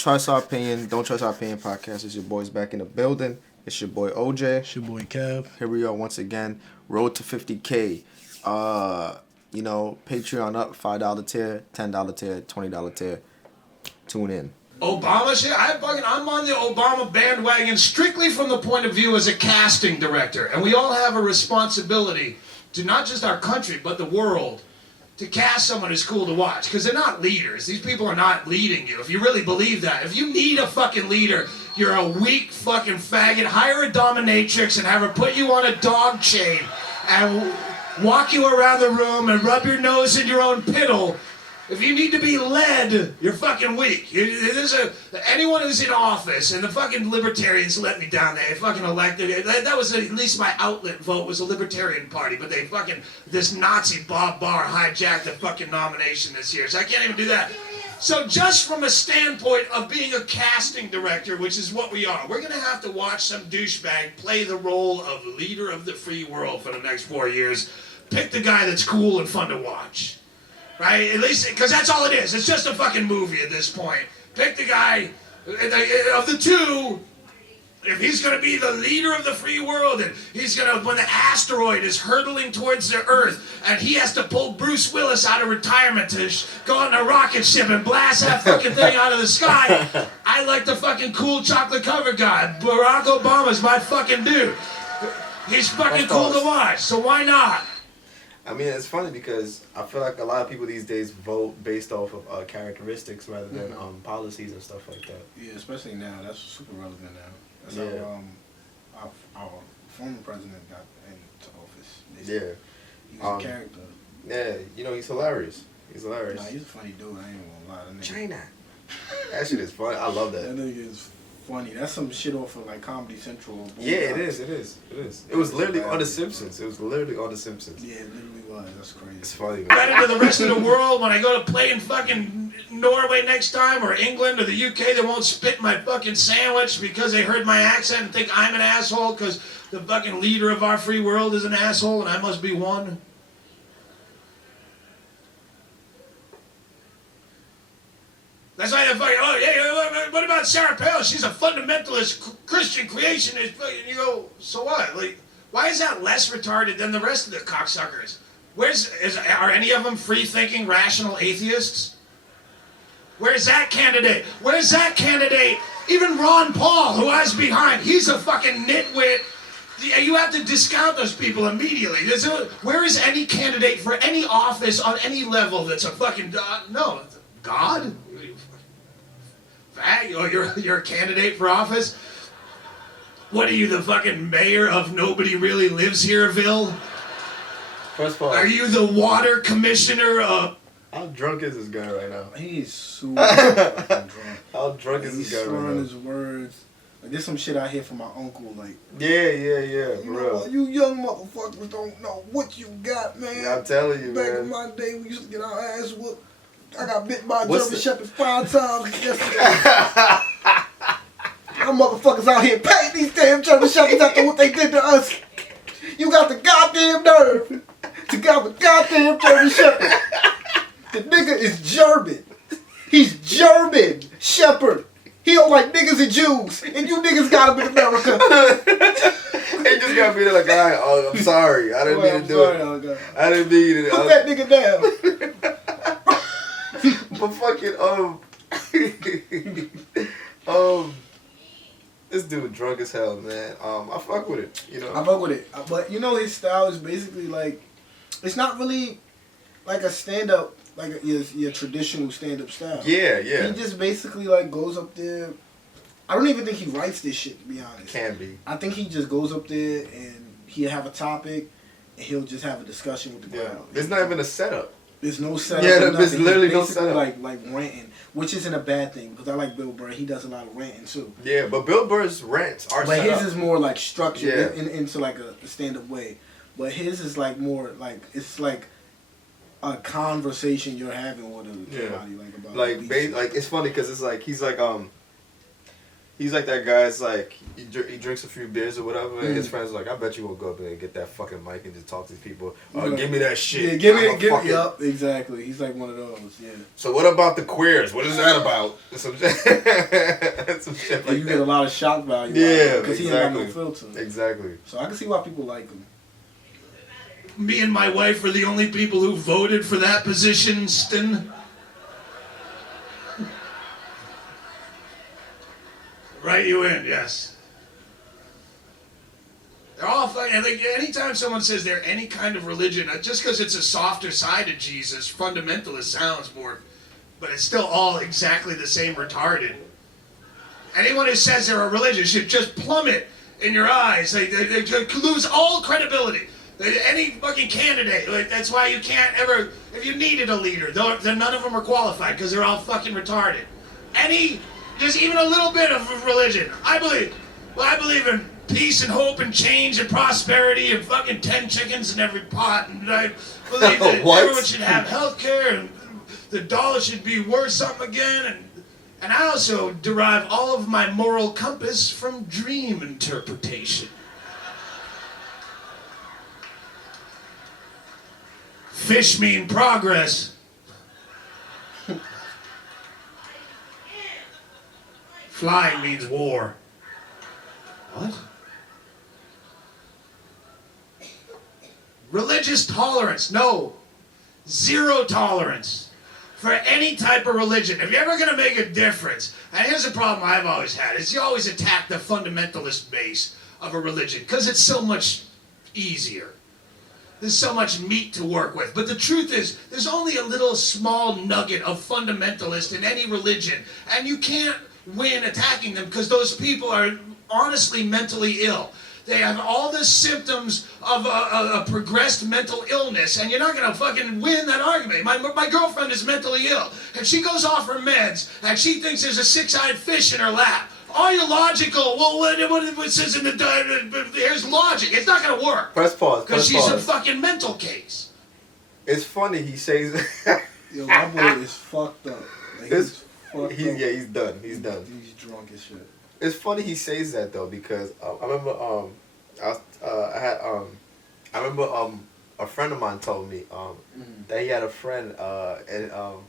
Trust Our Opinion, Don't Trust Our Opinion podcast. It's your boys back in the building. It's your boy OJ. It's your boy Kev. Here we are once again. Road to 50K. Patreon up, $5 tier, $10 tier, $20 tier. Tune in. Obama shit. I'm on the Obama bandwagon strictly from the point of view as a casting director, and we all have a responsibility to not just our country but the world to cast someone who's cool to watch, because they're not leaders. These people are not leading you. If you really believe that, if you need a fucking leader, you're a weak fucking faggot. Hire a dominatrix and have her put you on a dog chain and walk you around the room and rub your nose in your own piddle. If you need to be led, you're fucking weak. Anyone who's in office, and the fucking libertarians let me down. They fucking elected. That was at least my outlet vote was a Libertarian Party, but this Nazi Bob Barr hijacked the fucking nomination this year, so I can't even do that. So just from a standpoint of being a casting director, which is what we are, we're going to have to watch some douchebag play the role of leader of the free world for the next 4 years. Pick the guy that's cool and fun to watch. Right? At least, because that's all it is. It's just a fucking movie at this point. Pick the guy, of the two, if he's going to be the leader of the free world, and he's going to, when the asteroid is hurtling towards the Earth, and he has to pull Bruce Willis out of retirement to go on a rocket ship and blast that fucking thing out of the sky, I like the fucking cool chocolate cover guy. Barack Obama's my fucking dude. He's fucking cool to watch, so why not? I mean, it's funny because I feel like a lot of people these days vote based off of characteristics rather than policies and stuff like that. Yeah, especially now. That's super relevant now. That's how our former president got into office. Yeah. He was a character. Yeah, he's hilarious. He's hilarious. Nah, he's a funny dude. I ain't gonna lie. That nigga. China. That shit is funny. I love that. That nigga is funny. That's some shit off of like Comedy Central. Yeah, it is. It was literally on The Simpsons. Yeah, it literally was. That's crazy. It's funny. Better to the rest of the world when I go to play in fucking Norway next time, or England or the UK, they won't spit my fucking sandwich because they heard my accent and think I'm an asshole because the fucking leader of our free world is an asshole and I must be one. That's why they're fucking, what about Sarah Palin? She's a fundamentalist Christian creationist. And you go, so what? Like, why is that less retarded than the rest of the cocksuckers? Are any of them free-thinking, rational atheists? Where's that candidate? Where's that candidate? Even Ron Paul, who I was behind, he's a fucking nitwit. You have to discount those people immediately. Where is any candidate for any office on any level that's a fucking... no, God? You're a candidate for office? What are you, the fucking mayor of Nobody Really Lives Hereville? First of all, are you the water commissioner of... How drunk is this guy right now? He's super fucking drunk. How drunk is this guy right now? He's slurring his words. Like, there's some shit I hear from my uncle, like... Yeah, you know, you young motherfuckers don't know what you got, man. Yeah, I'm telling you, Back man. in my day, we used to get our ass whooped. I got bit by a German Shepherd 5 times yesterday. Y'all motherfuckers out here paying these damn German Shepherds after what they did to us. You got the goddamn nerve to got the goddamn German Shepherd. The nigga is German. He's German Shepherd. He don't like niggas and Jews. And you niggas got him in America. He just got me like, I'm sorry. I didn't mean to do it. I didn't mean to. Put that nigga down. But fucking, this dude drunk as hell, man. I fuck with it, I fuck with it. But, his style is basically like, it's not really like a stand-up, like your traditional stand-up style. Yeah. He just basically like goes up there. I don't even think he writes this shit, to be honest. Can be. I think he just goes up there and he'll have a topic and he'll just have a discussion with the crowd. There's not even a setup. There's no setup. Yeah, there's literally no setup. Like ranting, which isn't a bad thing because I like Bill Burr. He does a lot of ranting too. Yeah, but Bill Burr's rants are but set his up. is more like structured into like a stand-up way. But his is like more like it's like a conversation you're having with somebody like about like it's funny because it's like he's like He's like that guy. It's like he drinks a few beers or whatever, and his friends are like, "I bet you won't go up there and get that fucking mic and just talk to these people. Give me that shit. Yeah, give me. Yup, exactly. He's like one of those. Yeah. So what about the queers? What is that about? Some shit. Some shit like you that. get a lot of shock value. Yeah, because exactly. he ain't got no filter. Exactly. So I can see why people like him. Me and my wife are the only people who voted for that position, Stan. Write you in, yes. They're all fucking, like, anytime someone says they're any kind of religion, just because it's a softer side of Jesus, fundamentalist sounds more, but it's still all exactly the same retarded. Anyone who says they're a religion should just plummet in your eyes. They lose all credibility. Any fucking candidate, like, that's why you can't ever, if you needed a leader, then none of them are qualified because they're all fucking retarded. Just even a little bit of religion. I believe in peace and hope and change and prosperity and fucking 10 chickens in every pot. And I believe that everyone should have health care and the dollar should be worth something again. And I also derive all of my moral compass from dream interpretation. Fish mean progress. Flying means war. What? Religious tolerance. No. Zero tolerance for any type of religion. If you're ever going to make a difference, and here's the problem I've always had, is you always attack the fundamentalist base of a religion because it's so much easier. There's so much meat to work with. But the truth is, there's only a little small nugget of fundamentalist in any religion, and you can't win attacking them because those people are honestly mentally ill. They have all the symptoms of a progressed mental illness, and you're not going to fucking win that argument. My girlfriend is mentally ill, and she goes off her meds, and she thinks there's a six-eyed fish in her lap. All your logical, well, what says in the, here's logic. It's not going to work. Press pause. Because she's a fucking mental case. It's funny he says. Yo, my boy is fucked up. Like, he's done. He's done. He's drunk as shit. It's funny he says that though because I remember I remember a friend of mine told me that he had a friend and all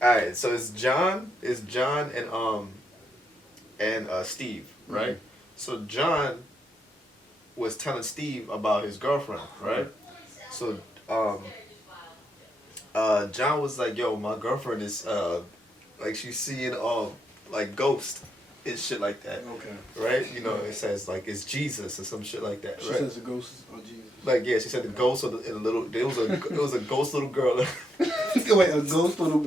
right, so it's John and Steve, right? Mm-hmm. So John was telling Steve about his girlfriend, right? So John was like, "Yo, my girlfriend is like she's seeing like ghosts and shit like that." Okay. Right? You know, it says like it's Jesus or some shit like that. She right? says the ghost or Jesus. Like yeah, she said the ghost of the little. It was a ghost little girl. Wait, a ghost little.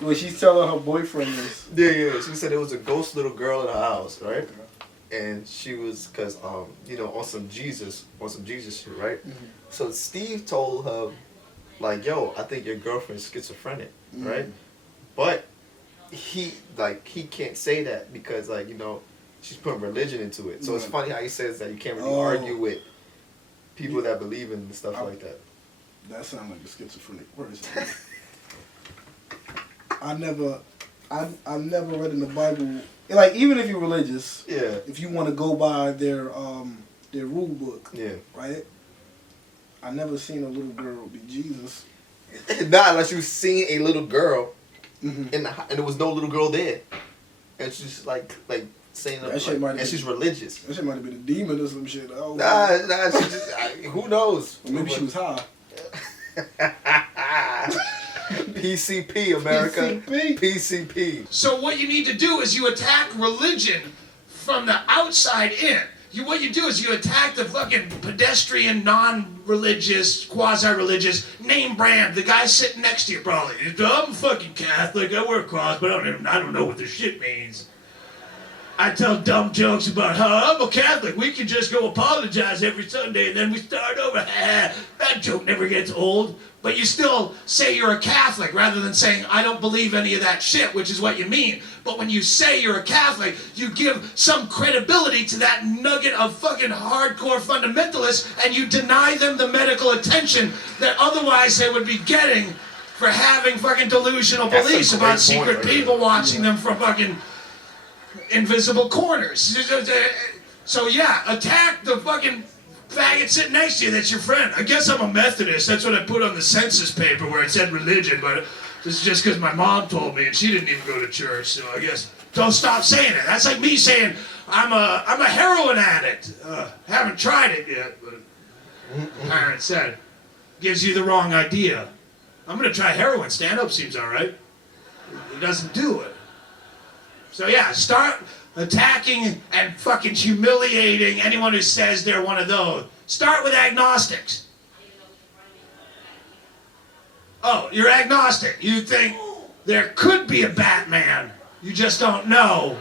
When she's telling her boyfriend this. Yeah. She said it was a ghost little girl in her house, right? Okay. And she was cause you know on some Jesus shit, right? Mm-hmm. So Steve told her like, "Yo, I think your girlfriend's schizophrenic, mm-hmm. right?" But he can't say that because like you know she's putting religion into it. So it's funny how he says that you can't really argue with people that believe in stuff like that. That sounds like a schizophrenic person. I never read in the Bible. Like even if you're religious, yeah. If you want to go by their rule book, yeah. Right. I never seen a little girl be Jesus. Not unless you seen a little girl, mm-hmm. and there was no little girl there, and she's like saying that shit and she's religious. That shit might have been a demon or some shit. Nah, she just who knows? Or maybe she was high. PCP, America. PCP. So what you need to do is you attack religion from the outside in. What you do is you attack the fucking pedestrian, non-religious, quasi-religious name brand. The guy sitting next to you probably. I'm fucking Catholic. I wear a cross, but I don't know what this shit means. I tell dumb jokes about how I'm a Catholic. We can just go apologize every Sunday and then we start over. That joke never gets old. But you still say you're a Catholic rather than saying, I don't believe any of that shit, which is what you mean. But when you say you're a Catholic, you give some credibility to that nugget of fucking hardcore fundamentalists and you deny them the medical attention that otherwise they would be getting for having fucking delusional beliefs about secret people watching them from fucking invisible corners. So yeah, attack the fucking faggot sitting next to you. That's your friend. I guess I'm a Methodist. That's what I put on the census paper where it said religion, but this is just because my mom told me, and she didn't even go to church. So I guess don't stop saying it. That's like me saying I'm a heroin addict. Haven't tried it yet, but parents said gives you the wrong idea. I'm gonna try heroin. Stanhope seems all right. It doesn't do it. So yeah, start attacking and fucking humiliating anyone who says they're one of those. Start with agnostics. Oh, you're agnostic. You think there could be a Batman. You just don't know.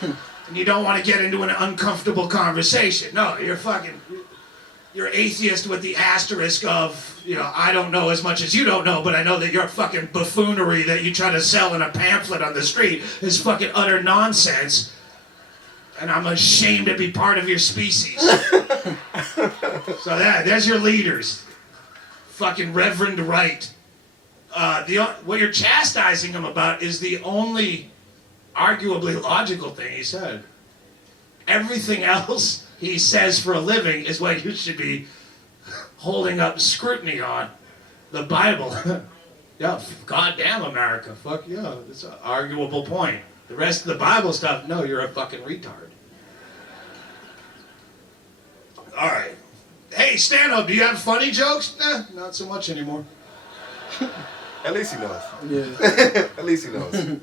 And you don't want to get into an uncomfortable conversation. No, you're atheist with the asterisk of, I don't know as much as you don't know, but I know that your fucking buffoonery that you try to sell in a pamphlet on the street is fucking utter nonsense. And I'm ashamed to be part of your species. So there's your leaders. Fucking Reverend Wright. What you're chastising him about is the only arguably logical thing he said. Everything else he says for a living is what you should be holding up scrutiny on. The Bible. Yeah, goddamn America. Fuck yeah, that's an arguable point. The rest of the Bible stuff, no, you're a fucking retard. Alright. Hey, Stanhope, do you have funny jokes? Nah, not so much anymore. At least he knows. Yeah. At least he knows.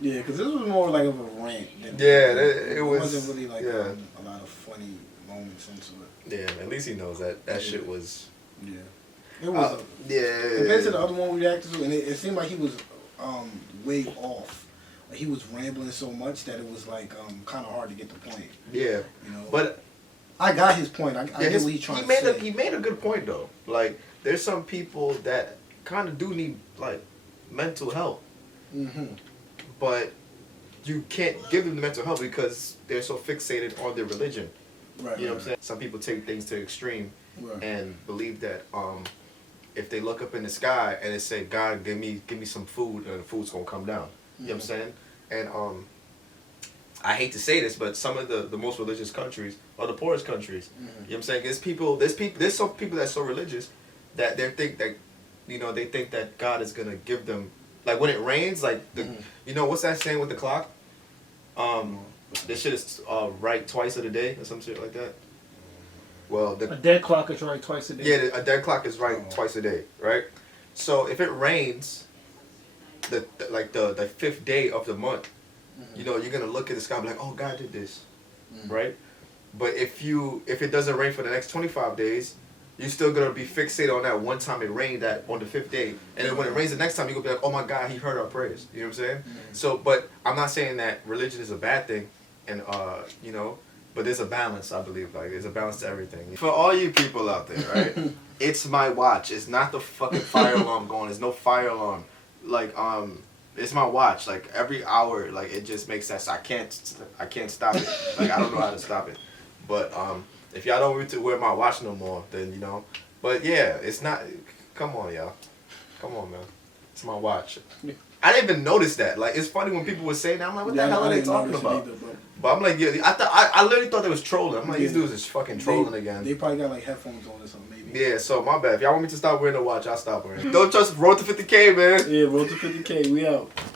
Yeah, because this was more like of a rant. Yeah, it was. Wasn't really like yeah. a lot of funny moments into it. Yeah, at least he knows that shit was. Yeah. It was. Yeah. Compared to the other one we reacted to, and it seemed like he was way off. Like he was rambling so much that it was like kind of hard to get the point. Yeah. But I got his point. I get what he's trying to say. He made a good point though. Like there's some people that kind of do need like mental help. Mm-hmm. But you can't give them the mental health because they're so fixated on their religion. Right. You know what I'm saying? Some people take things to the extreme and believe that if they look up in the sky and they say, God, give me some food, and the food's gonna come down. You know what I'm saying? And I hate to say this, but some of the most religious countries are the poorest countries. You know what I'm saying? There's some people that's so religious that they think that they think that God is gonna give them, like when it rains, like what's that saying with the clock? This shit is right twice a day or some shit like that. Well, a dead clock is right twice a day. Yeah, a dead clock is right twice a day, right? So if it rains, the fifth day of the month, you're gonna look at the sky and be like, oh, God did this, right? But if it doesn't rain for the next 25 days, you're still gonna be fixated on that one time it rained on the fifth day, and then when it rains the next time, you're gonna be like, oh my God, he heard our prayers. You know what I'm saying? So, but I'm not saying that religion is a bad thing, and but there's a balance, I believe. Like there's a balance to everything. For all you people out there, right? It's my watch. It's not the fucking fire alarm going. There's no fire alarm. Like it's my watch. Like every hour, like it just makes sense. I can't stop it. Like I don't know how to stop it. But if y'all don't want to wear my watch no more, then But yeah, it's not. Come on, y'all. Come on, man. It's my watch. I didn't even notice that. Like it's funny when people were saying that. I'm like, what the hell are they talking about? But I'm like, yeah, I literally thought they was trolling. I'm like, these dudes is fucking trolling again. They probably got like headphones on or something, maybe. Yeah, so my bad. If y'all want me to stop wearing a watch, I'll stop wearing it. Don't trust Road to 50K, man. Yeah, Road to 50K. We out.